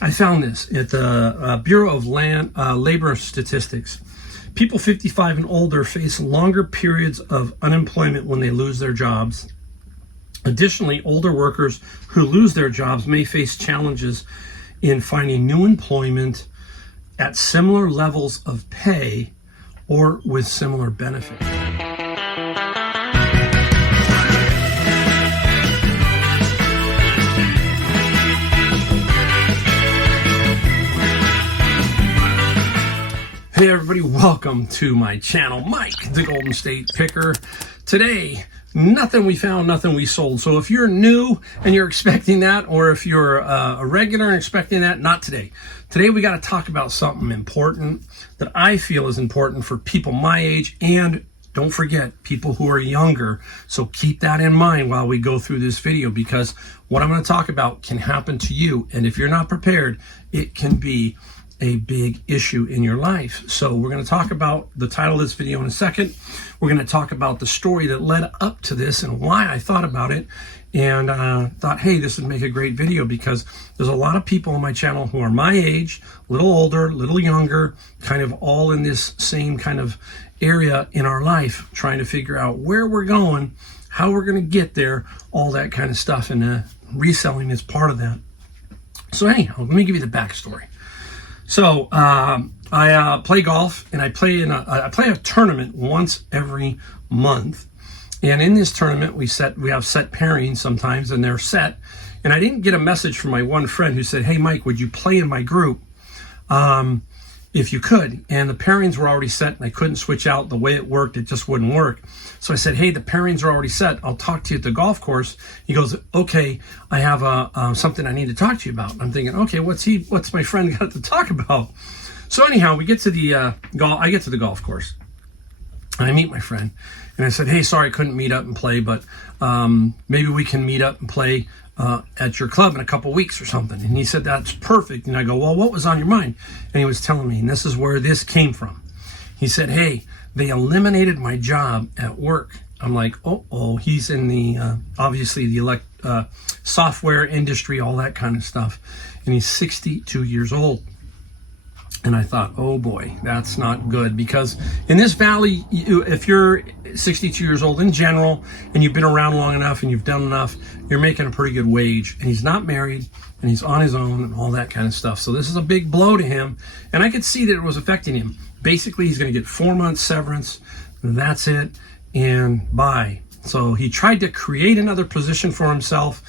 I found this at the Bureau of Labor Statistics. People 55 and older face longer periods of unemployment when they lose their jobs. Additionally, older workers who lose their jobs may face challenges in finding new employment at similar levels of pay or with similar benefits. Hey everybody, welcome to my channel, Mike, the Golden State Picker. Today, nothing we found, nothing we sold. So if you're new and you're expecting that, or if you're a regular and expecting that, not today. Today we got to talk about something important that I feel is important for people my age, and don't forget, people who are younger. So keep that in mind while we go through this video, because what I'm going to talk about can happen to you. And if you're not prepared, it can be a big issue in your life. So we're going to talk about the title of this video in a second. We're going to talk about the story that led up to this and why I thought about it, and thought, hey, this would make a great video, because there's a lot of people on my channel who are my age, a little older, a little younger, kind of all in this same kind of area in our life, trying to figure out where we're going, how we're going to get there, all that kind of stuff. And reselling is part of that. So anyhow, let me give you the backstory. So I play golf, and I play a tournament once every month. And in this tournament, we have set pairings sometimes, and they're set. And I didn't get a message from my one friend who said, "Hey Mike, would you play in my group if you could?" And the pairings were already set, and I couldn't switch out. The way it worked, it just wouldn't work. So I said, "Hey, the pairings are already set. I'll talk to you at the golf course." He goes, "Okay, I have something I need to talk to you about." I'm thinking, okay, what's my friend got to talk about? So anyhow, we get to the I get to the golf course, and I meet my friend, and I said, "Hey, sorry I couldn't meet up and play, but maybe we can meet up and play at your club in a couple weeks or something." And he said, "That's perfect." And I go, "Well, what was on your mind?" And he was telling me, and this is where this came from. He said, "Hey, they eliminated my job at work." I'm like, oh, he's in the, obviously the software industry, all that kind of stuff. And he's 62 years old. And I thought, oh boy, that's not good, because in this valley, if you're 62 years old in general, and you've been around long enough and you've done enough, you're making a pretty good wage. And he's not married, and he's on his own and all that kind of stuff. So this is a big blow to him. And I could see that it was affecting him. Basically, he's going to get 4 months severance. That's it. And bye. So he tried to create another position for himself,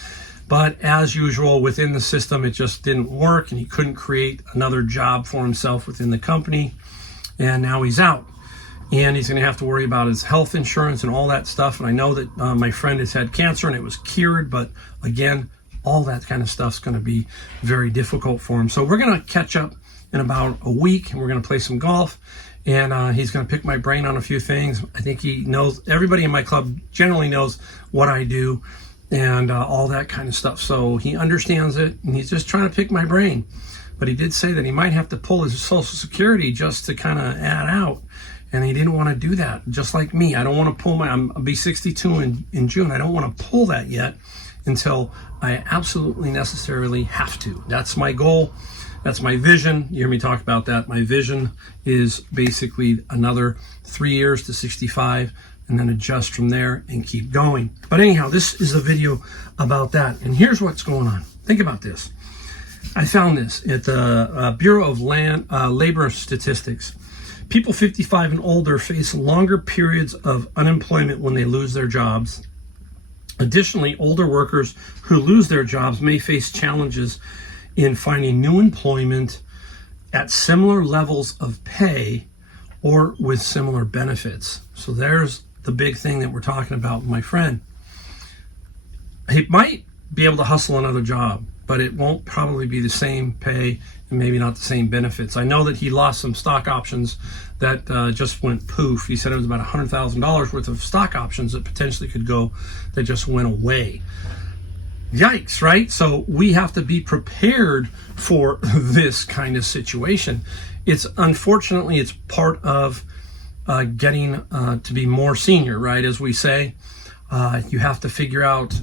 but as usual, within the system, it just didn't work, and he couldn't create another job for himself within the company. And now he's out, and he's going to have to worry about his health insurance and all that stuff. And I know that my friend has had cancer, and it was cured, but again, all that kind of stuff's going to be very difficult for him. So we're going to catch up in about a week, and we're going to play some golf, and he's going to pick my brain on a few things. I think he knows, everybody in my club generally knows what I do, and all that kind of stuff. So he understands it, and he's just trying to pick my brain. But he did say that he might have to pull his Social Security just to kind of add out, and he didn't want to do that. Just like me, I don't want to pull I'll be 62 in June. I don't want to pull that yet until I absolutely necessarily have to. That's my goal. That's my vision. You hear me talk about that. My vision is basically another 3 years to 65, and then adjust from there and keep going. But anyhow, this is a video about that. And here's what's going on. Think about this. I found this at the Bureau of Labor Statistics. People 55 and older face longer periods of unemployment when they lose their jobs. Additionally, older workers who lose their jobs may face challenges in finding new employment at similar levels of pay or with similar benefits. So there's the big thing that we're talking about with my friend. He might be able to hustle another job, but it won't probably be the same pay and maybe not the same benefits. I know that he lost some stock options that just went poof. He said it was about $100,000 worth of stock options that potentially could go, that just went away. Yikes, right? So we have to be prepared for this kind of situation. Unfortunately, it's part of getting to be more senior, right? As we say, you have to figure out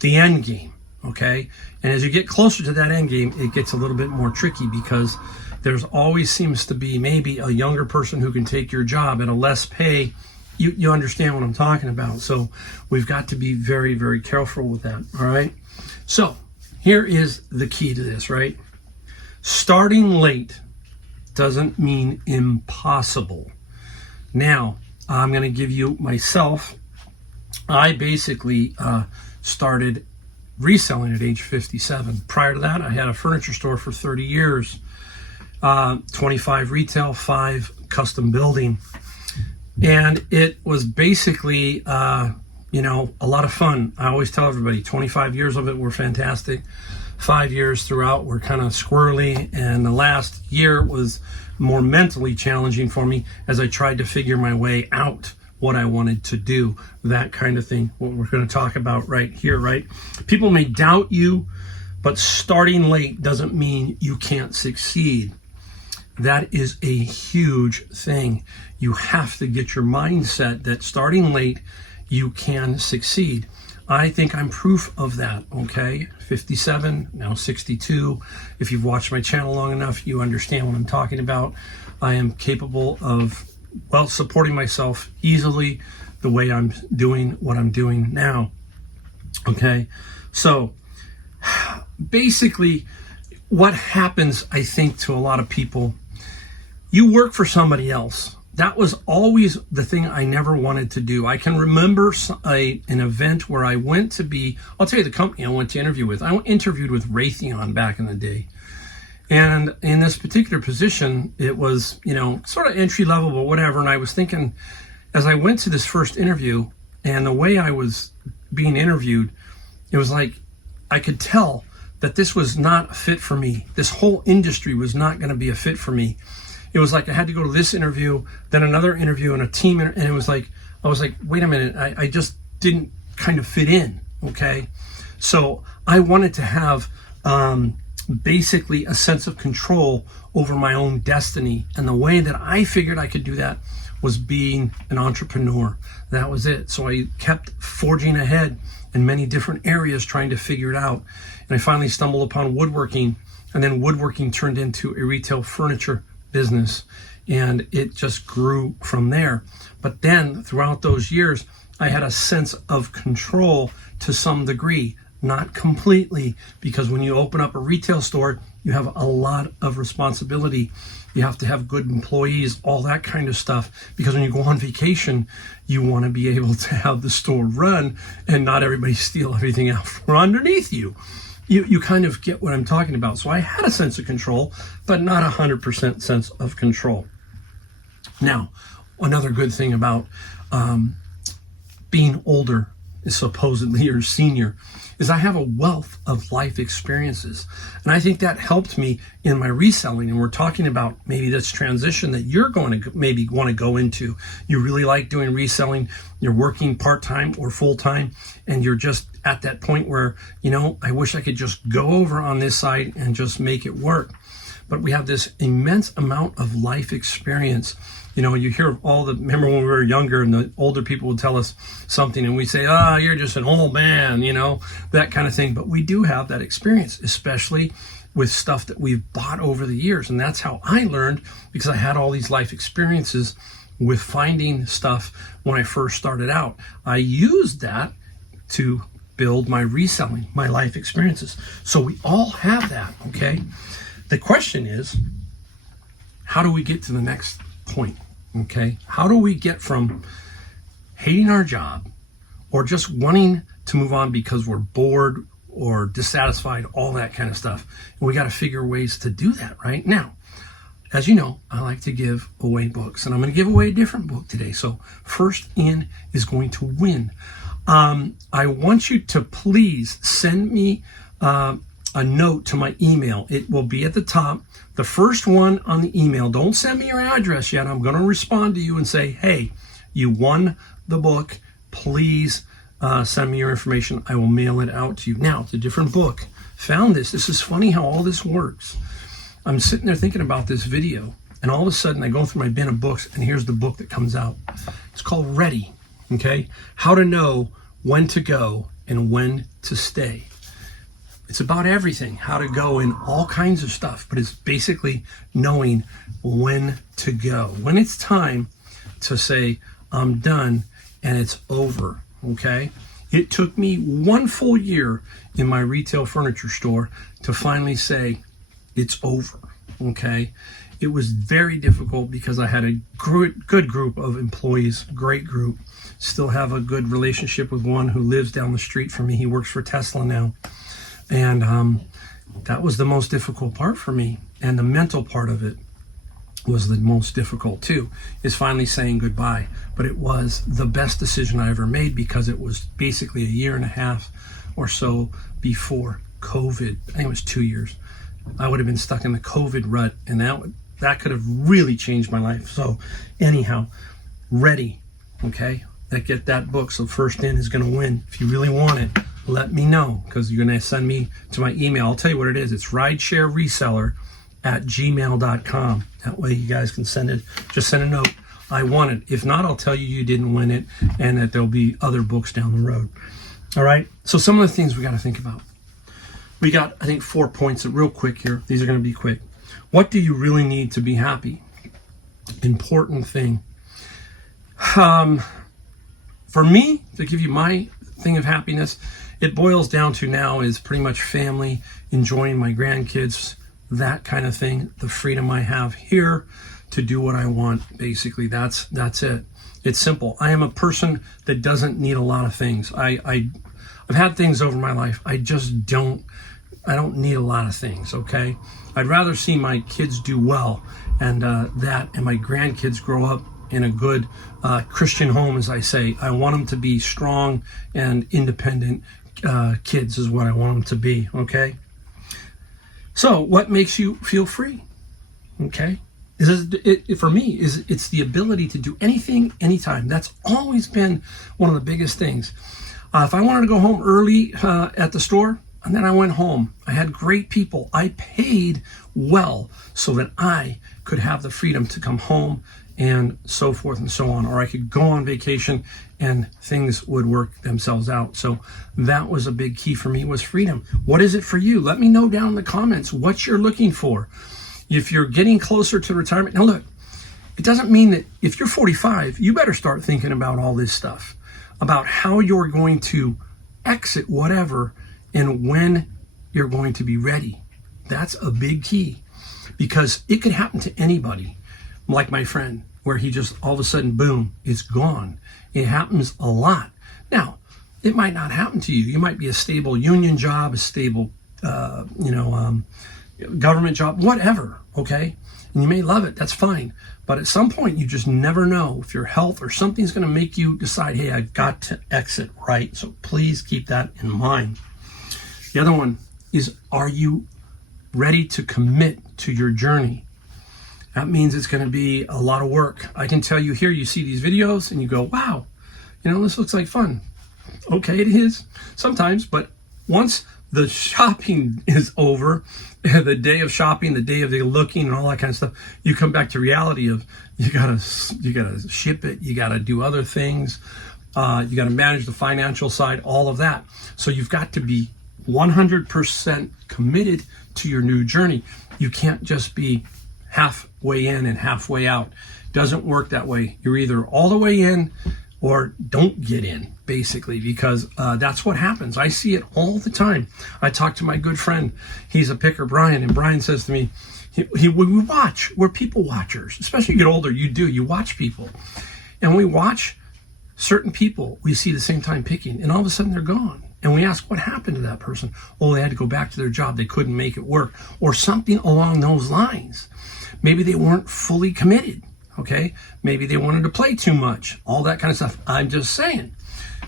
the end game. okay? And as you get closer to that end game, it gets a little bit more tricky because there's always seems to be maybe a younger person who can take your job at a less pay. You understand what I'm talking about. So we've got to be very, very careful with that, all right? So here is the key to this, right? Starting late doesn't mean impossible. Now, I'm going to give you myself. I basically started reselling at age 57. Prior to that, I had a furniture store for 30 years, 25 retail, 5 custom building. And it was basically, a lot of fun. I always tell everybody 25 years of it were fantastic. 5 years throughout were kind of squirrely. And the last year was more mentally challenging for me as I tried to figure my way out what I wanted to do, that kind of thing, what we're going to talk about right here, right? People may doubt you, but starting late doesn't mean you can't succeed. That is a huge thing. You have to get your mindset that starting late, you can succeed. I think I'm proof of that, okay? 57, now 62. If you've watched my channel long enough, you understand what I'm talking about. I am capable of, supporting myself easily the way I'm doing what I'm doing now, okay? So basically what happens, I think, to a lot of people, you work for somebody else. That was always the thing I never wanted to do. I can remember an event where I went to be, I'll tell you the company I went to interview with. I interviewed with Raytheon back in the day. And in this particular position, it was, sort of entry level, but whatever. And I was thinking, as I went to this first interview and the way I was being interviewed, it was like I could tell that this was not a fit for me. This whole industry was not going to be a fit for me. It was like I had to go to this interview, then another interview, and a team, and it was like, I was like, wait a minute, I just didn't kind of fit in, okay? So I wanted to have basically a sense of control over my own destiny. And the way that I figured I could do that was being an entrepreneur. That was it. So I kept forging ahead in many different areas trying to figure it out. And I finally stumbled upon woodworking, and then woodworking turned into a retail furniture business, and it just grew from there. But then throughout those years, I had a sense of control to some degree, not completely, because when you open up a retail store, you have a lot of responsibility. You have to have good employees, all that kind of stuff, because when you go on vacation, you want to be able to have the store run and not everybody steal everything out from underneath you. You kind of get what I'm talking about. So I had a sense of control, but not 100% sense of control. Now, another good thing about being older, supposedly, or senior, is I have a wealth of life experiences. And I think that helped me in my reselling. And we're talking about maybe this transition that you're going to maybe want to go into. You really like doing reselling. You're working part-time or full-time, and you're just at that point where, I wish I could just go over on this side and just make it work. But we have this immense amount of life experience. You hear of remember when we were younger and the older people would tell us something and we say, you're just an old man, that kind of thing. But we do have that experience, especially with stuff that we've bought over the years. And that's how I learned, because I had all these life experiences with finding stuff when I first started out. I used that to build my reselling, my life experiences. So we all have that, okay? The question is, how do we get to the next point, okay? How do we get from hating our job or just wanting to move on because we're bored or dissatisfied, all that kind of stuff? And we got to figure ways to do that right now. As you know, I like to give away books, and I'm going to give away a different book today. So first in is going to win. I want you to please send me a note to my email. It will be at the top. The first one on the email. Don't send me your address yet. I'm going to respond to you and say, hey, you won the book. Please send me your information. I will mail it out to you. Now, it's a different book. Found this. This is funny how all this works. I'm sitting there thinking about this video, and all of a sudden I go through my bin of books, and here's the book that comes out. It's called Ready, okay? How to know when to go and when to stay. It's about everything, how to go in all kinds of stuff, but it's basically knowing when to go. When it's time to say, I'm done and it's over, okay? It took me 1 full year in my retail furniture store to finally say, it's over, okay? It was very difficult because I had a good group of employees, great group. Still have a good relationship with one who lives down the street from me. He works for Tesla now. And that was the most difficult part for me. And the mental part of it was the most difficult too, is finally saying goodbye. But it was the best decision I ever made because it was basically 1.5 years or so before COVID. I think it was 2 years. I would have been stuck in the COVID rut, and that could have really changed my life. So anyhow, ready, okay? Get that book. So First In is going to win. If you really want it, let me know, because you're going to send me to my email. I'll tell you what it is. It's ridesharereseller@gmail.com. That way you guys can send it. Just send a note. I want it. If not, I'll tell you you didn't win it and that there'll be other books down the road. All right. So some of the things we got to think about. We got, I think, 4 points real quick here. These are going to be quick. What do you really need to be happy? Important thing. For me, to give you my thing of happiness, it boils down to now is pretty much family, enjoying my grandkids, that kind of thing, the freedom I have here to do what I want. Basically, that's it. It's simple. I am a person that doesn't need a lot of things. I've had things over my life. I don't need a lot of things, okay? I'd rather see my kids do well and my grandkids grow up in a good Christian home, as I say. I want them to be strong and independent kids is what I want them to be, okay? So what makes you feel free, okay? For me, it's the ability to do anything, anytime. That's always been one of the biggest things. If I wanted to go home early at the store, and then I went home, I had great people. I paid well so that I could have the freedom to come home and so forth and so on. Or I could go on vacation and things would work themselves out. So that was a big key for me, was freedom. What is it for you? Let me know down in the comments what you're looking for. If you're getting closer to retirement, now look, it doesn't mean that if you're 45, you better start thinking about all this stuff, about how you're going to exit whatever and when you're going to be ready. That's a big key, because it could happen to anybody, like my friend, where he just all of a sudden, boom, it's gone. It happens a lot. Now, it might not happen to you. You might be a stable union job, a stable, government job, whatever, okay? And you may love it, that's fine. But at some point, you just never know if your health or something's going to make you decide, hey, I've got to exit, right? So please keep that in mind. The other one is, are you ready to commit to your journey? That means it's going to be a lot of work. I can tell you here, you see these videos and you go, wow, this looks like fun. Okay, it is sometimes, but once the shopping is over, the day of shopping, the day of the looking and all that kind of stuff, you come back to reality of you gotta ship it, you gotta do other things, you gotta manage the financial side, all of that. So you've got to be 100% committed to your new journey. You can't just be halfway in and halfway out. Doesn't work that way. You're either all the way in or don't get in, basically, because that's what happens. I see it all the time. I talk to my good friend. He's a picker, Brian, and Brian says to me, we watch. We're people watchers. Especially you get older, you watch people. And we watch certain people we see the same time picking, and all of a sudden they're gone. And we ask, what happened to that person? Oh, they had to go back to their job. They couldn't make it work, or something along those lines. Maybe they weren't fully committed, okay? Maybe they wanted to play too much, all that kind of stuff. I'm just saying.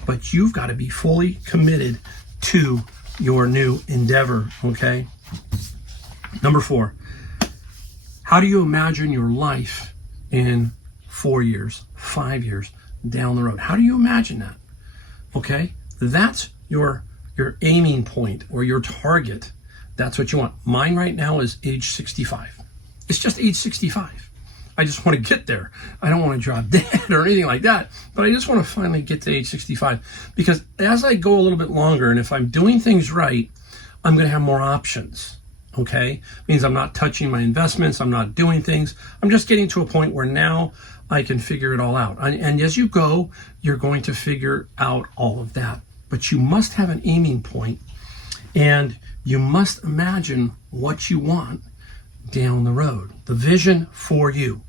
But you've got to be fully committed to your new endeavor, okay? Number 4, how do you imagine your life in 4 years, 5 years down the road? How do you imagine that? Okay? That's your aiming point or your target. That's what you want. Mine right now is age 65. It's just age 65. I just want to get there. I don't want to drop dead or anything like that, but I just want to finally get to age 65, because as I go a little bit longer, and if I'm doing things right, I'm going to have more options. Okay, means I'm not touching my investments, I'm not doing things, I'm just getting to a point where now I can figure it all out. And as you go, you're going to figure out all of that. But you must have an aiming point, and you must imagine what you want down the road, the vision for you.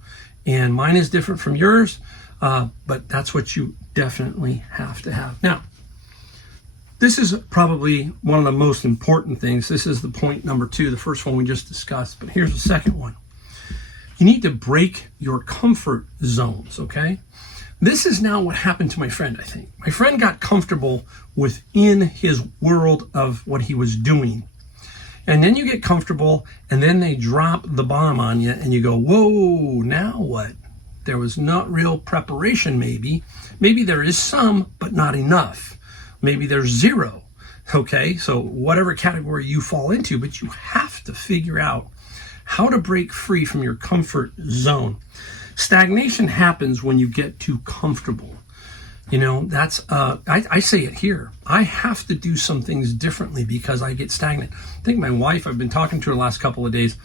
And mine is different from yours, but that's what you definitely have to have. Now, this is probably one of the most important things. This is the point number 2, the first one we just discussed, but here's the second one. You need to break your comfort zones, okay? This is now what happened to my friend, I think. My friend got comfortable within his world of what he was doing. And then you get comfortable, and then they drop the bomb on you, and you go, whoa, now what? There was not real preparation, maybe. Maybe there is some, but not enough. Maybe there's zero, okay? So whatever category you fall into, but you have to figure out how to break free from your comfort zone. Stagnation happens when you get too comfortable. You know, that's, I say it here. I have to do some things differently because I get stagnant. I think my wife, I've been talking to her the last couple of days,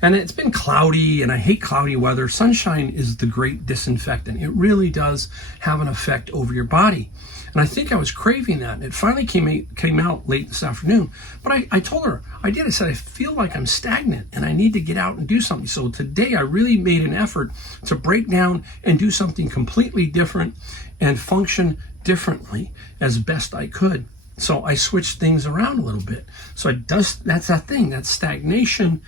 and it's been cloudy, and I hate cloudy weather. Sunshine is the great disinfectant. It really does have an effect over your body. And I think I was craving that. And it finally came out late this afternoon. But I told her, I said, I feel like I'm stagnant and I need to get out and do something. So today I really made an effort to break down and do something completely different and function differently as best I could. So I switched things around a little bit. So that's that thing, that stagnation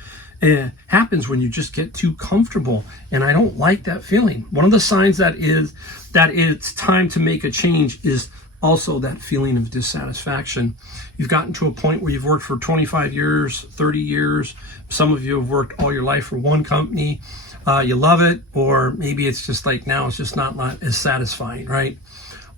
happens when you just get too comfortable, and I don't like that feeling. One of the signs that it's time to make a change is also that feeling of dissatisfaction. You've gotten to a point where you've worked for 25 years, 30 years. Some of you have worked all your life for one company. You love it, or maybe it's just like now it's just not as satisfying, right?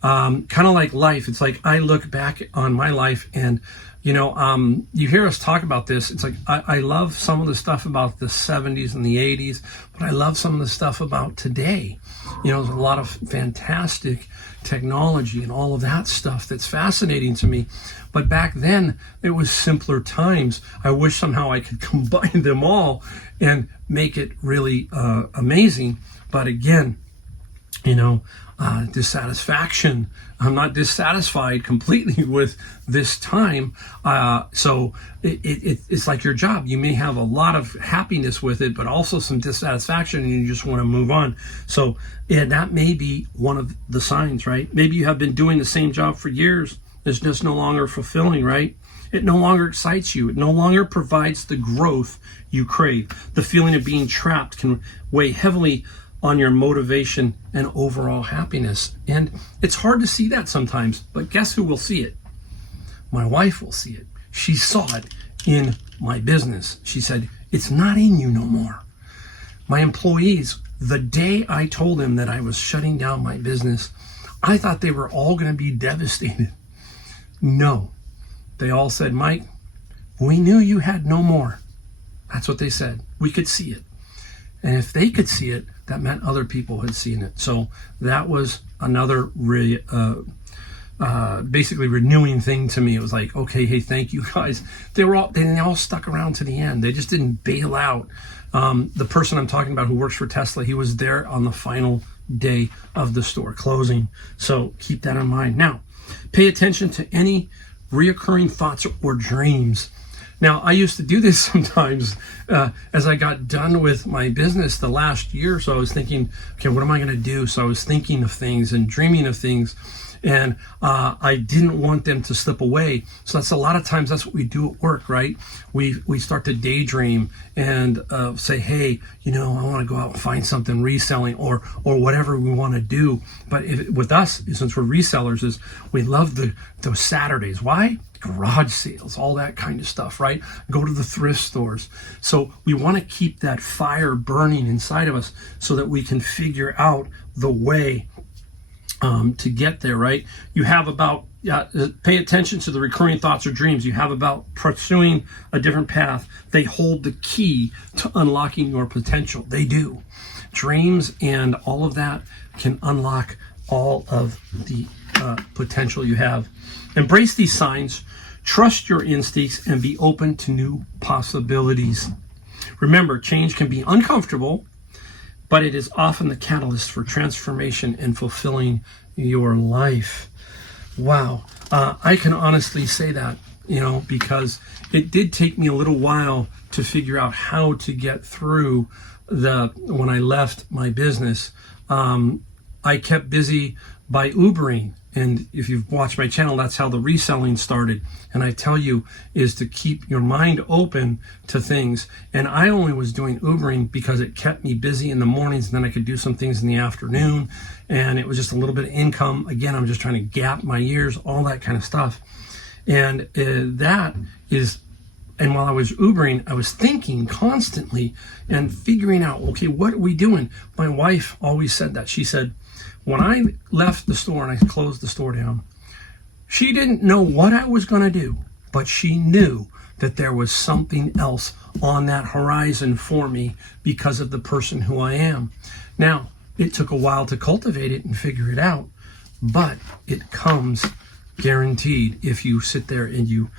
Kind of like life. It's like I look back on my life and you hear us talk about this. It's like I love some of the stuff about the 70s and the 80s, but I love some of the stuff about today. There's a lot of fantastic technology and all of that stuff that's fascinating to me. But back then, it was simpler times. I wish somehow I could combine them all and make it really amazing. But again, dissatisfaction. I'm not dissatisfied completely with this time. So it's like your job. You may have a lot of happiness with it, but also some dissatisfaction, and you just want to move on. So that may be one of the signs, right? Maybe you have been doing the same job for years. It's just no longer fulfilling, right? It no longer excites you. It no longer provides the growth you crave. The feeling of being trapped can weigh heavily on your motivation and overall happiness. And it's hard to see that sometimes, but guess who will see it? My wife will see it. She saw it in my business. She said, it's not in you no more. My employees, the day I told them that I was shutting down my business, I thought they were all going to be devastated. No. They all said, Mike, we knew you had no more. That's what they said. We could see it. And if they could see it, that meant other people had seen it. So that was another basically renewing thing to me. It was like, okay, hey, thank you guys. They all stuck around to the end. They just didn't bail out. The person I'm talking about who works for Tesla, he was there on the final day of the store closing. So keep that in mind. Now, pay attention to any reoccurring thoughts or dreams. Now, I used to do this sometimes as I got done with my business the last year. So I was thinking, okay, what am I going to do? So I was thinking of things and dreaming of things, and I didn't want them to slip away. So that's a lot of times that's what we do at work, right? We start to daydream and say, hey, I want to go out and find something reselling or whatever we want to do. But with us, since we're resellers, is we love those Saturdays. Why? Garage sales, all that kind of stuff, right? Go to the thrift stores. So we want to keep that fire burning inside of us so that we can figure out the way to get there, right? You have about, pay attention to the recurring thoughts or dreams. You have about pursuing a different path. They hold the key to unlocking your potential. They do. Dreams and all of that can unlock all of the potential you have. Embrace these signs. Trust your instincts and be open to new possibilities. Remember, change can be uncomfortable, but it is often the catalyst for transformation and fulfilling your life. Wow. I can honestly say that, because it did take me a little while to figure out how to get through when I left my business. I kept busy by Ubering. And if you've watched my channel, that's how the reselling started. And I tell you, is to keep your mind open to things. And I only was doing Ubering because it kept me busy in the mornings, and then I could do some things in the afternoon. And it was just a little bit of income. Again, I'm just trying to gap my years, all that kind of stuff. And and while I was Ubering, I was thinking constantly and figuring out, okay, what are we doing? My wife always said that. She said, when I left the store and I closed the store down, she didn't know what I was going to do, but she knew that there was something else on that horizon for me because of the person who I am. Now, it took a while to cultivate it and figure it out, but it comes guaranteed if you sit there and you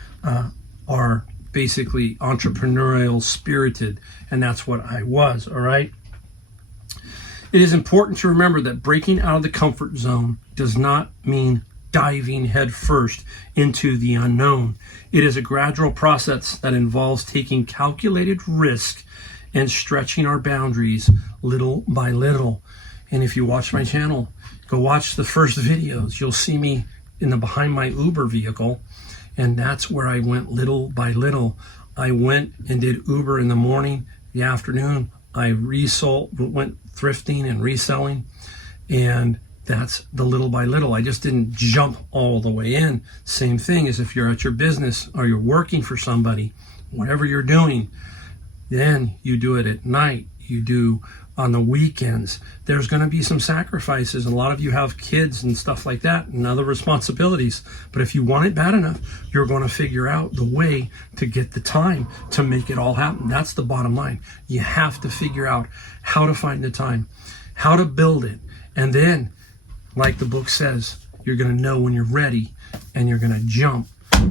are basically entrepreneurial spirited, and that's what I was, all right? It is important to remember that breaking out of the comfort zone does not mean diving headfirst into the unknown. It is a gradual process that involves taking calculated risk and stretching our boundaries little by little. And if you watch my channel, go watch the first videos. You'll see me behind my Uber vehicle, and that's where I went little by little. I went and did Uber in the morning, the afternoon. I went thrifting and reselling, and that's the little by little. I just didn't jump all the way in. Same thing as if you're at your business or you're working for somebody, whatever you're doing, then you do it at night. You do on the weekends. There's going to be some sacrifices. A lot of you have kids and stuff like that and other responsibilities. But if you want it bad enough, you're going to figure out the way to get the time to make it all happen. That's the bottom line. You have to figure out how to find the time, how to build it. And then, like the book says, you're going to know when you're ready, and you're going to jump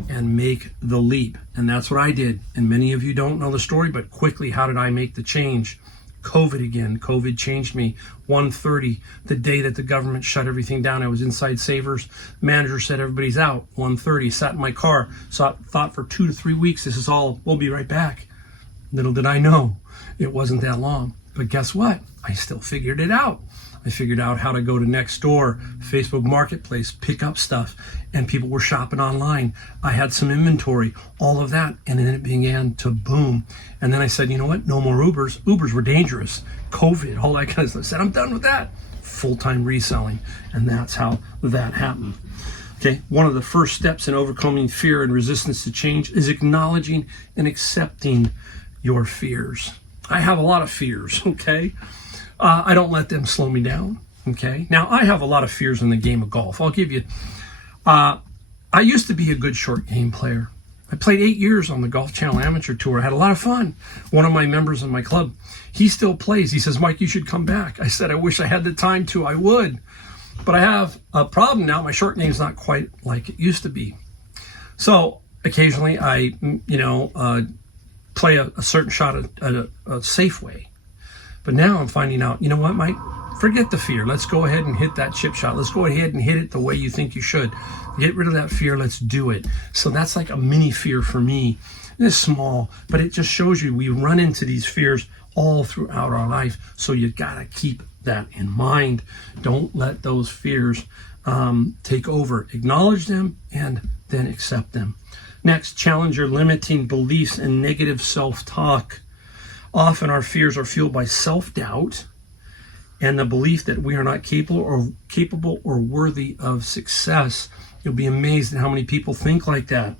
and make the leap. And that's what I did. And many of you don't know the story, but quickly, how did I make the change? COVID again. COVID changed me. 1:30, the day that the government shut everything down. I was inside Savers. Manager said everybody's out. 1:30, sat in my car. Thought for 2 to 3 weeks, this is all, we'll be right back. Little did I know, it wasn't that long. But guess what? I still figured it out. I figured out how to go to Nextdoor, Facebook Marketplace, pick up stuff, and people were shopping online. I had some inventory, all of that, and then it began to boom. And then I said, you know what? No more Ubers. Ubers were dangerous. COVID, all that kind of stuff. I said, I'm done with that. Full-time reselling, and that's how that happened. Okay, one of the first steps in overcoming fear and resistance to change is acknowledging and accepting your fears. I have a lot of fears, okay? I don't let them slow me down, okay? Now, I have a lot of fears in the game of golf. I'll give you, I used to be a good short game player. I played 8 years on the Golf Channel Amateur Tour. I had a lot of fun. One of my members in my club, he still plays. He says, Mike, you should come back. I said, I wish I had the time to. I would. But I have a problem now. My short game's not quite like it used to be. So occasionally I, play a certain shot at a safe way. But now I'm finding out, you know what, Mike? Forget the fear. Let's go ahead and hit that chip shot. Let's go ahead and hit it the way you think you should. Get rid of that fear. Let's do it. So that's like a mini fear for me. It's small, but it just shows you we run into these fears all throughout our life. So you got to keep that in mind. Don't let those fears take over. Acknowledge them and then accept them. Next, challenge your limiting beliefs and negative self-talk. Often our fears are fueled by self-doubt and the belief that we are not capable or worthy of success. You'll be amazed at how many people think like that.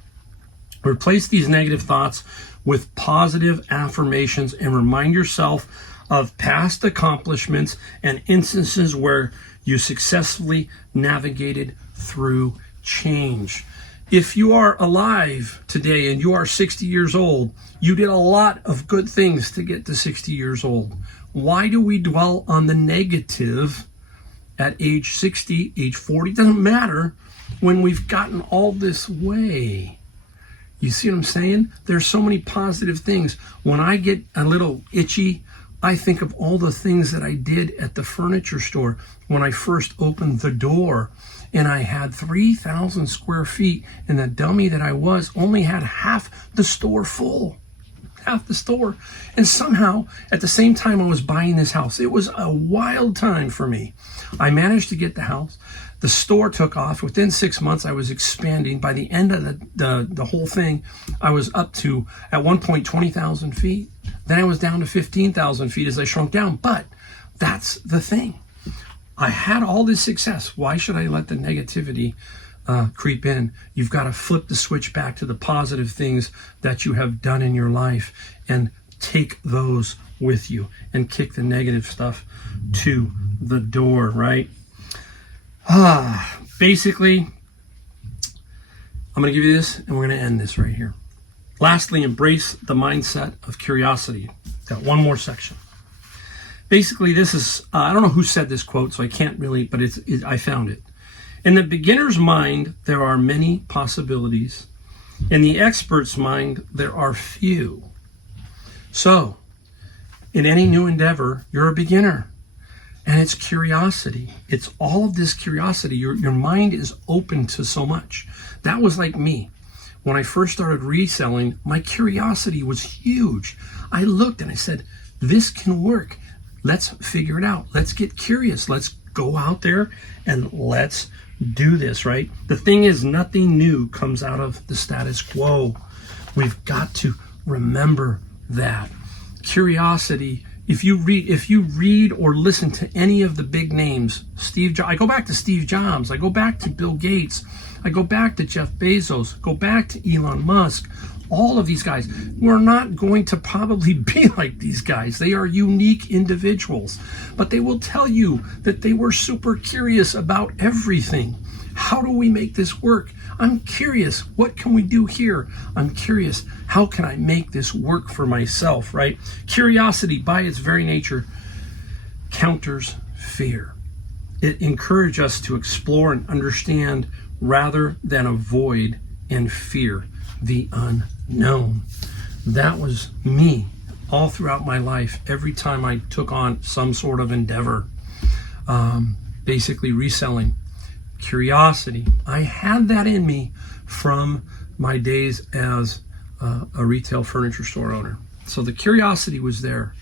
Replace these negative thoughts with positive affirmations and remind yourself of past accomplishments and instances where you successfully navigated through change. If you are alive today and you are 60 years old, you did a lot of good things to get to 60 years old. Why do we dwell on the negative at age 60, age 40? It doesn't matter when we've gotten all this way. You see what I'm saying? There's so many positive things. When I get a little itchy, I think of all the things that I did at the furniture store when I first opened the door, and I had 3,000 square feet, and the dummy that I was only had half the store full. Half the store. And somehow, at the same time I was buying this house, it was a wild time for me. I managed to get the house. The store took off. Within 6 months, I was expanding. By the end of the whole thing, I was up to, at one point, 20,000 feet. Then I was down to 15,000 feet as I shrunk down. But that's the thing. I had all this success. Why should I let the negativity creep in? You've got to flip the switch back to the positive things that you have done in your life and take those with you and kick the negative stuff to the door, right? Basically, I'm going to give you this and we're going to end this right here. Lastly, embrace the mindset of curiosity. Got one more section. Basically, this is, I don't know who said this quote, so I can't really, but I found it. In the beginner's mind, there are many possibilities. In the expert's mind, there are few. So, in any new endeavor, you're a beginner. And it's curiosity. It's all of this curiosity. Your mind is open to so much. That was like me. When I first started reselling, my curiosity was huge. I looked and I said, this can work. Let's figure it out. Let's get curious. Let's go out there and let's do this, right? The thing is, nothing new comes out of the status quo. We've got to remember that. Curiosity, if you read or listen to any of the big names, Steve Jobs, I go back to Steve Jobs, I go back to Bill Gates, I go back to Jeff Bezos, go back to Elon Musk, all of these guys. We're not going to probably be like these guys. They are unique individuals, but they will tell you that they were super curious about everything. How do we make this work? I'm curious. What can we do here? I'm curious. How can I make this work for myself, right? Curiosity, by its very nature, counters fear. It encourages us to explore and understand rather than avoid and fear the unknown. That was me all throughout my life. Every time I took on some sort of endeavor, basically reselling, curiosity. I had that in me from my days as a retail furniture store owner. So the curiosity was there,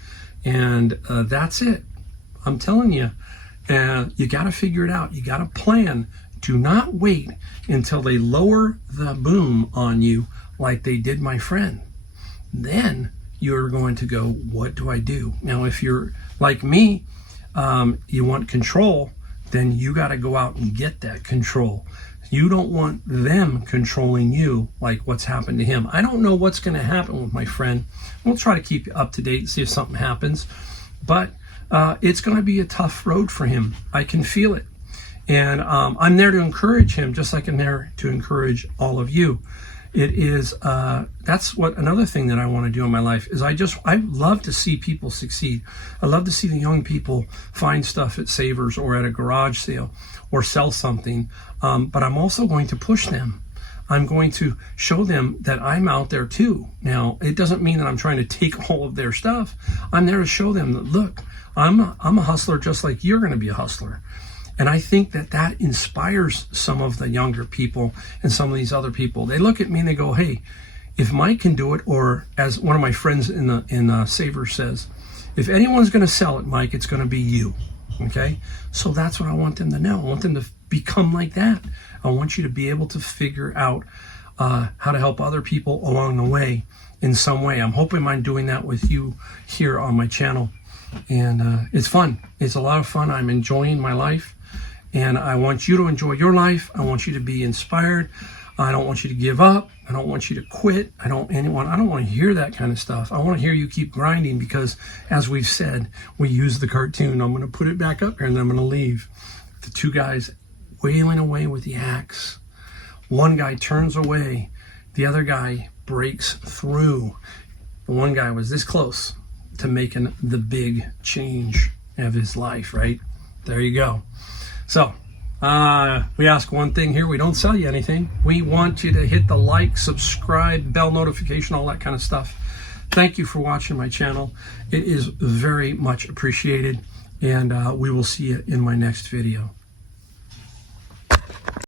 and that's it. I'm telling you, you got to figure it out. You got to plan. Do not wait until they lower the boom on you like they did my friend. Then you're going to go, what do I do? Now, if you're like me, you want control, then you got to go out and get that control. You don't want them controlling you like what's happened to him. I don't know what's going to happen with my friend. We'll try to keep you up to date and see if something happens. But it's going to be a tough road for him. I can feel it. And I'm there to encourage him, just like I'm there to encourage all of you. It is, that's what another thing that I want to do in my life is I love to see people succeed. I love to see the young people find stuff at Savers or at a garage sale or sell something. But I'm also going to push them. I'm going to show them that I'm out there too. Now, it doesn't mean that I'm trying to take all of their stuff. I'm there to show them that, look, I'm a hustler just like you're going to be a hustler. And I think that inspires some of the younger people and some of these other people. They look at me and they go, hey, if Mike can do it, or as one of my friends in Savers says, if anyone's going to sell it, Mike, it's going to be you. Okay? So that's what I want them to know. I want them to become like that. I want you to be able to figure out how to help other people along the way in some way. I'm hoping I'm doing that with you here on my channel. And it's fun. It's a lot of fun. I'm enjoying my life. And I want you to enjoy your life. I want you to be inspired. I don't want you to give up. I don't want you to quit. I don't want to hear that kind of stuff. I want to hear you keep grinding because, as we've said, we use the cartoon. I'm going to put it back up here and then I'm going to leave. The two guys wailing away with the axe. One guy turns away. The other guy breaks through. The one guy was this close to making the big change of his life, right? There you go. So We ask one thing here. We don't sell you anything. We want you to hit the like, subscribe, bell notification, all that kind of stuff. Thank you for watching my channel. It is very much appreciated, and we will see you in my next video.